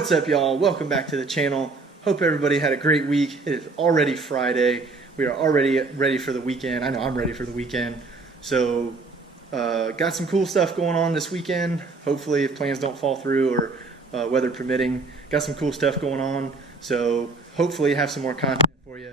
What's up, y'all? Welcome back to the channel. Hope everybody had a great week. It is already Friday. We are already ready for the weekend. I know I'm ready for the weekend. So got some cool stuff going on this weekend. Hopefully, if plans don't fall through or weather permitting, got some cool stuff going on. So hopefully have some more content for you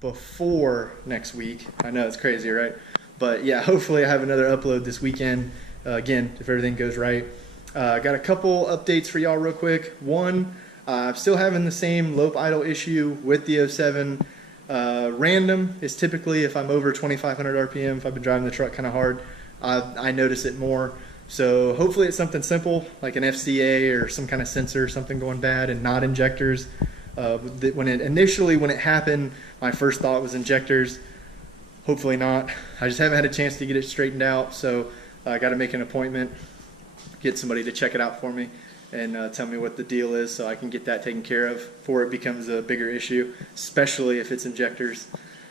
before next week. I know it's crazy, right? But yeah, hopefully I have another upload this weekend. Again, if everything goes right. Got a couple updates for y'all real quick. One, I'm still having the same lope idle issue with the 07. Random is typically if I'm over 2,500 RPM, if I've been driving the truck kind of hard, I notice it more. So hopefully it's something simple like an FCA or some kind of sensor, something going bad, and not injectors. When it happened, my first thought was injectors. Hopefully not. I just haven't had a chance to get it straightened out, so I got to make an appointment, get somebody to check it out for me and tell me what the deal is so I can get that taken care of before it becomes a bigger issue, especially if it's injectors,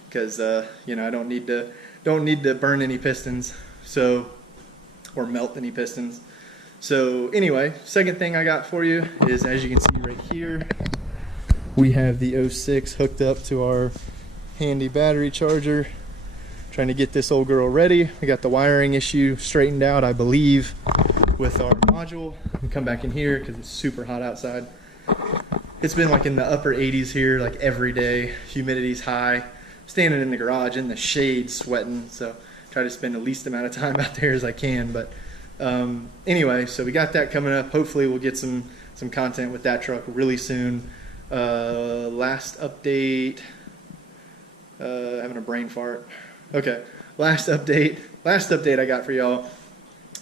because you know, I don't need to burn any pistons, so, or melt any pistons. So anyway, second thing I got for you is, as you can see right here, we have the 06 hooked up to our handy battery charger. Trying to get this old girl ready. We got the wiring issue straightened out, I believe, with our module. Come back in here because it's super hot outside. It's been like in the upper 80s here, like every day. Humidity's high. Standing in the garage in the shade, sweating. So try to spend the least amount of time out there as I can. But anyway, so we got that coming up. Hopefully we'll get some content with that truck really soon. Last update. Having a brain fart. Okay, last update I got for y'all.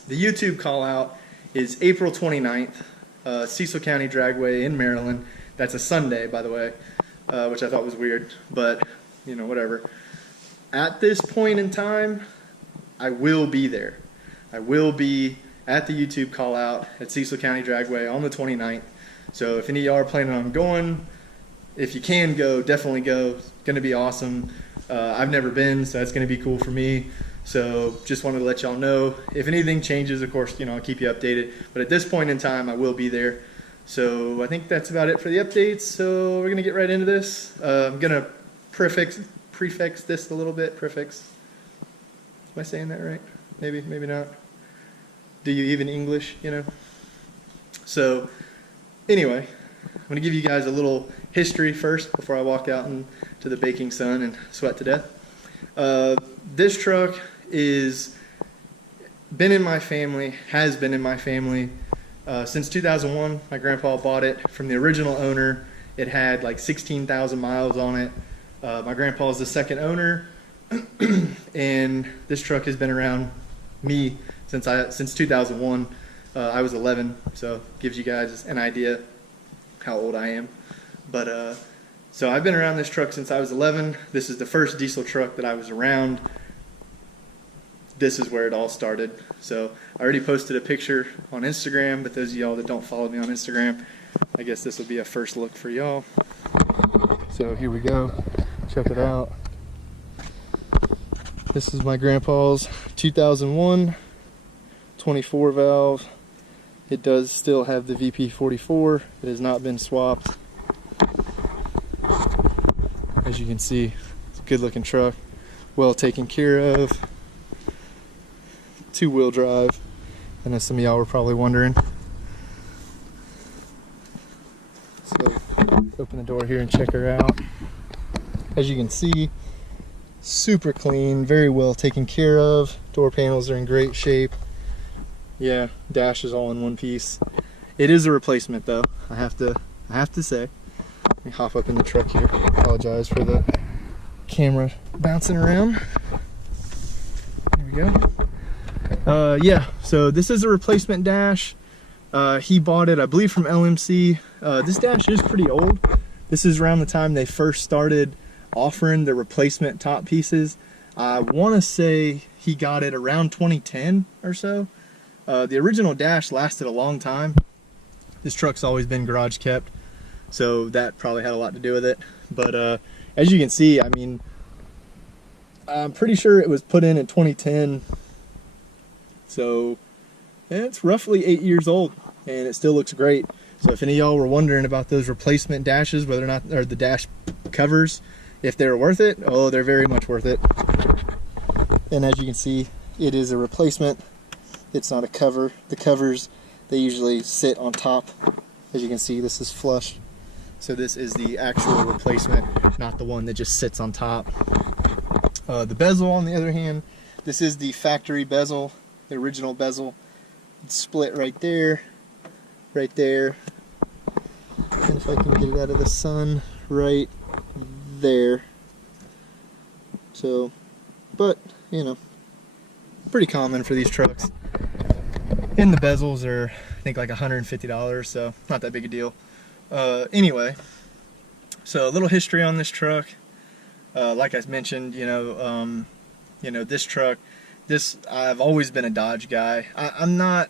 The YouTube call out is April 29th, Cecil County Dragway in Maryland. That's a Sunday, by the way, which I thought was weird, but you know, whatever. At this point in time, I will be there. I will be at the YouTube call out at Cecil County Dragway on the 29th. So if any of y'all are planning on going, if you can go, definitely go. It's going to be awesome. I've never been, so that's going to be cool for me. So just wanted to let y'all know. If anything changes, of course, you know, I'll keep you updated. But at this point in time, I will be there. So I think that's about it for the updates. So we're going to get right into this. I'm going to prefix this a little bit. Prefix. Am I saying that right? Maybe, maybe not. Do you even English, you know? So anyway, I'm going to give you guys a little history first before I walk out into the baking sun and sweat to death. This truck has been in my family since 2001. My grandpa bought it from the original owner. It had like 16,000 miles on it. My grandpa is the second owner, and this truck has been around me since 2001. I was 11, so gives you guys an idea how old I am. But so I've been around this truck since I was 11. This is the first diesel truck that I was around. This is where it all started. So I already posted a picture on Instagram, but those of y'all that don't follow me on Instagram, I guess this will be a first look for y'all. So here we go. Check it out. This is my grandpa's 2001 24 valve. It does still have the VP44. It has not been swapped. As you can see, it's a good looking truck, well taken care of, 2-wheel drive. I know some of y'all were probably wondering. So open the door here and check her out. As you can see, super clean, very well taken care of. Door panels are in great shape. Yeah, dash is all in one piece. It is a replacement though, I have to say. Let me hop up in the truck here. Apologize for the camera bouncing around. There we go. Yeah, so this is a replacement dash. He bought it, I believe, from LMC. This dash is pretty old. This is around the time they first started offering the replacement top pieces. I want to say he got it around 2010 or so. The original dash lasted a long time. This truck's always been garage kept, so that probably had a lot to do with it. But as you can see, I mean, I'm pretty sure it was put in 2010, so it's roughly 8 years old, and it still looks great. So if any of y'all were wondering about those replacement dashes, whether or not, or the dash covers, if they're worth it, oh, they're very much worth it. And as you can see, it is a replacement. It's not a cover. The covers, they usually sit on top. As you can see, this is flush. So this is the actual replacement, not the one that just sits on top. The bezel, on the other hand, this is the factory bezel, the original bezel. It's split right there, right there. And if I can get it out of the sun, right there. So, but, you know, pretty common for these trucks. And the bezels are, I think, like $150, so not that big a deal. Anyway, so a little history on this truck. Like I mentioned, this truck, I've always been a Dodge guy. I'm not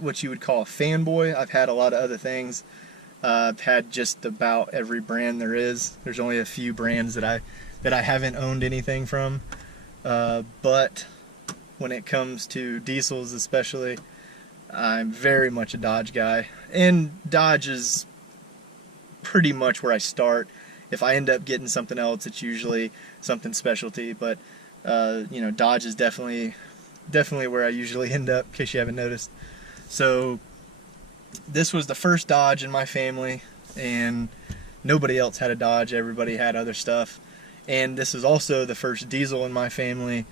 what you would call a fanboy. I've had a lot of other things. I've had just about every brand there is. There's only a few brands that I haven't owned anything from. But when it comes to diesels especially, I'm very much a Dodge guy. And Dodge is pretty much where I start. If I end up getting something else, it's usually something specialty. But Dodge is definitely where I usually end up, in case you haven't noticed. So this was the first Dodge in my family, and nobody else had a Dodge. Everybody had other stuff. And this is also the first diesel in my family.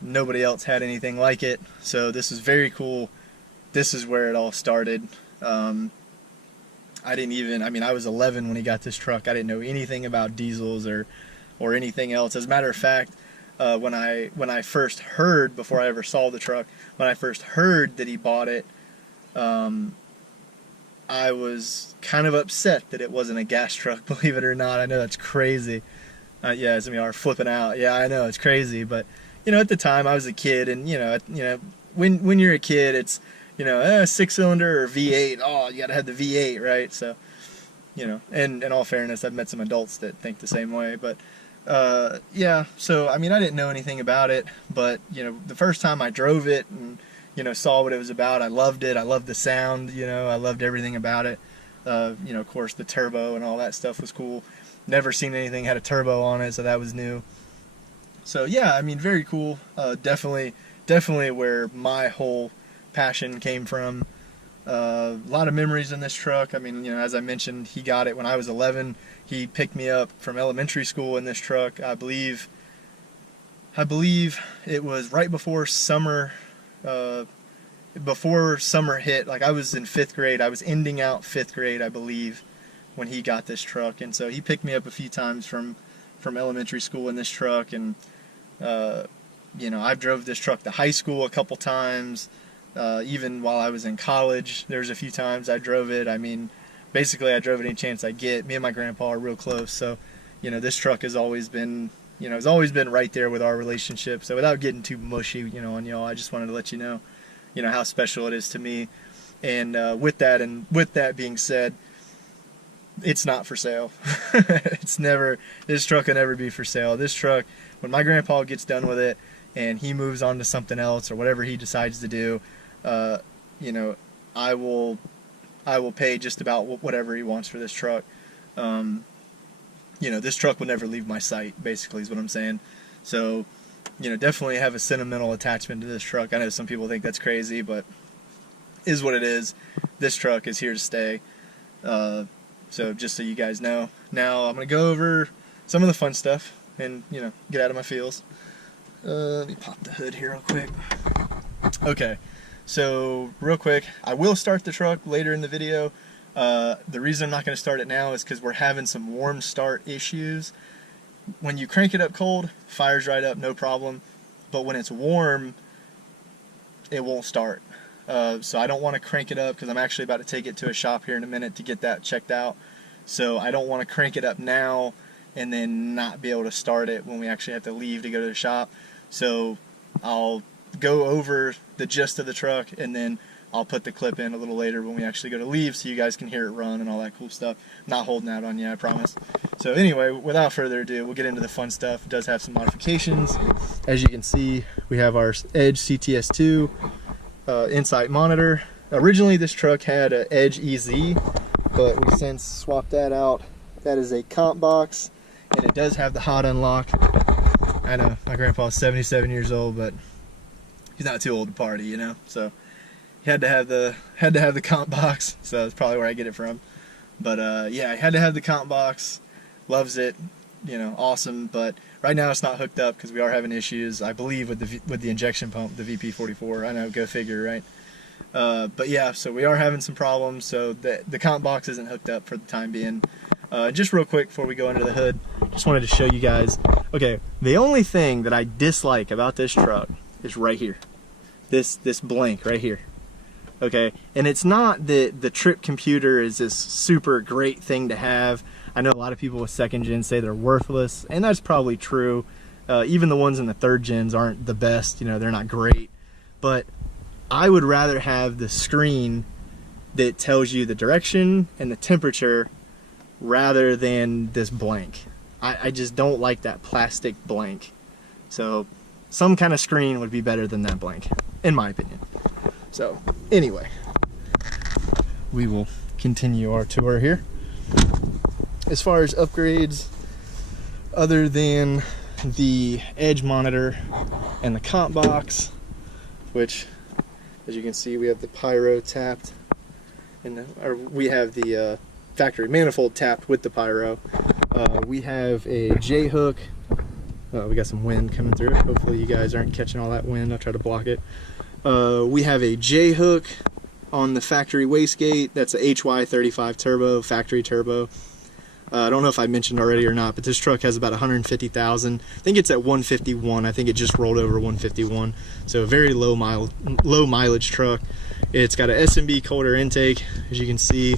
Nobody else had anything like it. So this is very cool. This is where it all started. I was 11 when he got this truck. I didn't know anything about diesels or anything else. As a matter of fact, when I first heard, before I ever saw the truck, when I first heard that he bought it, I was kind of upset that it wasn't a gas truck, believe it or not. I know that's crazy. Yeah, some of y'all are flipping out. Yeah, I know, it's crazy. But, at the time I was a kid, and, when you're a kid, it's, a 6-cylinder or V8. Oh, you got to have the V8, right? So, and in all fairness, I've met some adults that think the same way. But, yeah, so, I didn't know anything about it. But, the first time I drove it and, saw what it was about, I loved it. I loved the sound, I loved everything about it. Of course, the turbo and all that stuff was cool. Never seen anything had a turbo on it, so that was new. So, yeah, very cool. Definitely where my whole passion came from. A lot of memories in this truck. As I mentioned, he got it when I was 11. He picked me up from elementary school in this truck. I believe it was right before summer hit. Like, I was in 5th grade. I was ending out 5th grade, I believe, when he got this truck. And so he picked me up a few times from elementary school in this truck. And I've drove this truck to high school a couple times. Even while I was in college, there's a few times I drove it. Basically I drove it any chance I get. Me and my grandpa are real close, so this truck has always been right there with our relationship. So without getting too mushy on y'all, I just wanted to let you know how special it is to me. And with that being said, it's not for sale. This truck will never be for sale. This truck, when my grandpa gets done with it and he moves on to something else or whatever he decides to do, I will pay just about whatever he wants for this truck. This truck will never leave my sight, basically, is what I'm saying. So, definitely have a sentimental attachment to this truck. I know some people think that's crazy, but is what it is. This truck is here to stay. So just so you guys know. Now I'm going to go over some of the fun stuff and, get out of my feels. Let me pop the hood here real quick. Okay, so real quick, I will start the truck later in the video. The reason I'm not going to start it now is because we're having some warm start issues. When you crank it up cold, fires right up, no problem. But when it's warm, it won't start. So I don't want to crank it up because I'm actually about to take it to a shop here in a minute to get that checked out. So I don't want to crank it up now and then not be able to start it when we actually have to leave to go to the shop. So I'll go over the gist of the truck and then I'll put the clip in a little later when we actually go to leave so you guys can hear it run and all that cool stuff. Not holding out on you, I promise. So anyway, without further ado, we'll get into the fun stuff. It does have some modifications. As you can see, we have our Edge CTS2 Insight monitor. Originally this truck had an Edge EZ, but we since swapped that out. That is a comp box, and it does have the hot unlock. I know my grandpa's 77 years old, but he's not too old to party, you know. So he had to have the comp box. So that's probably where I get it from. But yeah, I had to have the comp box. Loves it, you know, awesome. But right now it's not hooked up because we are having issues, I believe, with the injection pump, the VP44. I know, go figure, right? But yeah, so we are having some problems. So the comp box isn't hooked up for the time being. Just real quick before we go under the hood, just wanted to show you guys. Okay, the only thing that I dislike about this truck is right here. This blank right here. Okay, and it's not that the trip computer is this super great thing to have. I know a lot of people with second gen say they're worthless, and that's probably true. Even the ones in the third gens aren't the best, you know, they're not great. But I would rather have the screen that tells you the direction and the temperature rather than this blank. I just don't like that plastic blank. So some kind of screen would be better than that blank, in my opinion. So anyway, we will continue our tour here. As far as upgrades, other than the Edge monitor and the comp box, which, as you can see, we have the pyro tapped, and we have the factory manifold tapped with the pyro. We have a J-hook. We got some wind coming through. Hopefully you guys aren't catching all that wind. I'll try to block it. We have a J-hook on the factory wastegate. That's a HY35 turbo, factory turbo. I don't know if I mentioned already or not, but this truck has about 150,000. I think it's at 151. I think it just rolled over 151. So a very low mileage truck. It's got an SMB cold air intake, as you can see.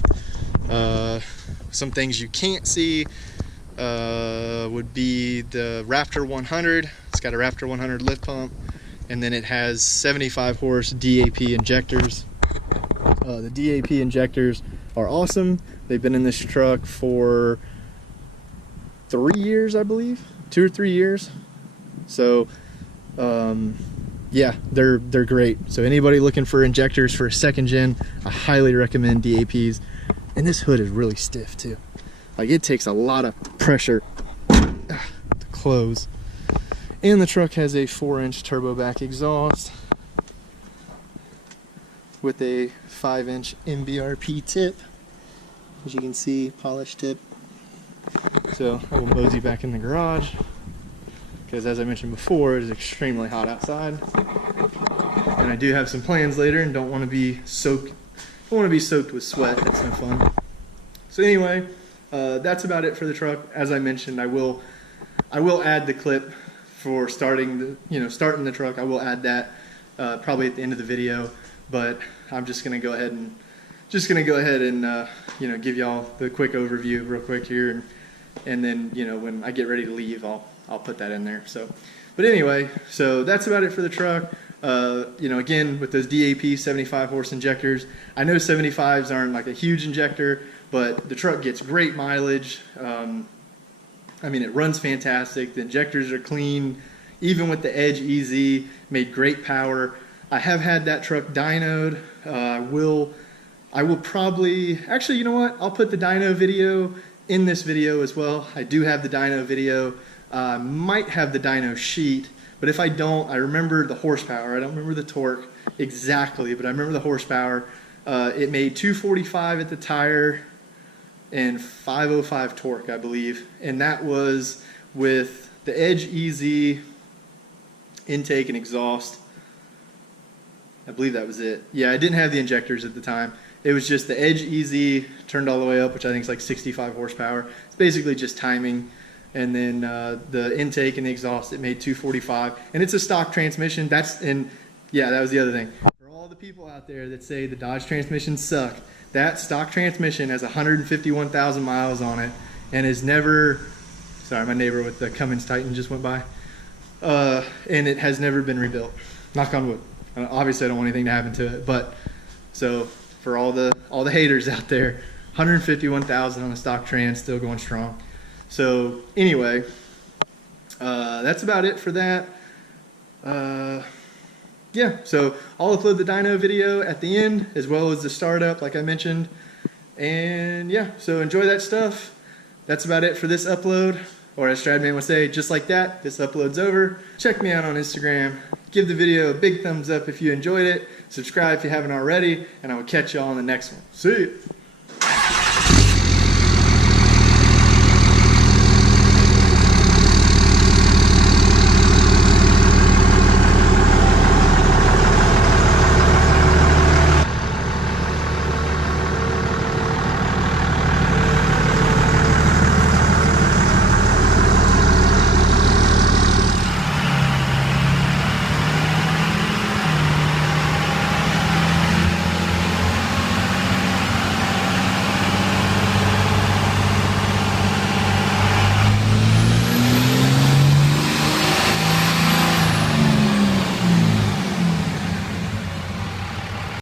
Some things you can't see would be the Raptor 100. It's got a Raptor 100 lift pump, and then it has 75 horse DAP injectors. The DAP injectors are awesome. They've been in this truck for 3 years, I believe, 2 or 3 years. So yeah, they're great. So anybody looking for injectors for a second gen, I highly recommend DAPs. And this hood is really stiff too. Like, it takes a lot of pressure to close. And the truck has a 4-inch turbo back exhaust with a 5-inch MBRP tip. As you can see, polished tip. So I will mosey back in the garage because, as I mentioned before, it is extremely hot outside. And I do have some plans later and don't want to be soaked. Don't want to be soaked with sweat. That's no fun. So anyway, that's about it for the truck. As I mentioned, I will add the clip for starting the truck. I will add that probably at the end of the video. But I'm just gonna go ahead and give y'all the quick overview real quick here, and then when I get ready to leave, I'll put that in there. So, but anyway, so that's about it for the truck. Again, with those DAP 75 horse injectors, I know 75s aren't like a huge injector, but the truck gets great mileage. I mean, it runs fantastic. The injectors are clean. Even with the Edge EZ, made great power. I have had that truck dynoed. I will probably, actually, you know what? I'll put the dyno video in this video as well. I do have the dyno video. I might have the dyno sheet, but if I don't, I remember the horsepower. I don't remember the torque exactly, but I remember the horsepower. It made 245 at the tire and 505 torque, I believe. And that was with the Edge EZ intake and exhaust. I believe that was it. Yeah, I didn't have the injectors at the time. It was just the Edge EZ turned all the way up, which I think is like 65 horsepower. It's basically just timing. And then the intake and the exhaust, it made 245. And it's a stock transmission. Yeah, that was the other thing. For all the people out there that say the Dodge transmissions suck, that stock transmission has 151,000 miles on it and is never, sorry, my neighbor with the Cummins Titan just went by. And it has never been rebuilt. Knock on wood. Obviously, I don't want anything to happen to it, but so for all the haters out there, 151,000 on a stock trans, still going strong. So anyway, that's about it for that. yeah, so I'll upload the dyno video at the end as well as the startup, like I mentioned. And yeah, so enjoy that stuff. That's about it for this upload. Or as Stradman would say, just like that, this upload's over. Check me out on Instagram. Give the video a big thumbs up if you enjoyed it. Subscribe if you haven't already. And I will catch you all on the next one. See you.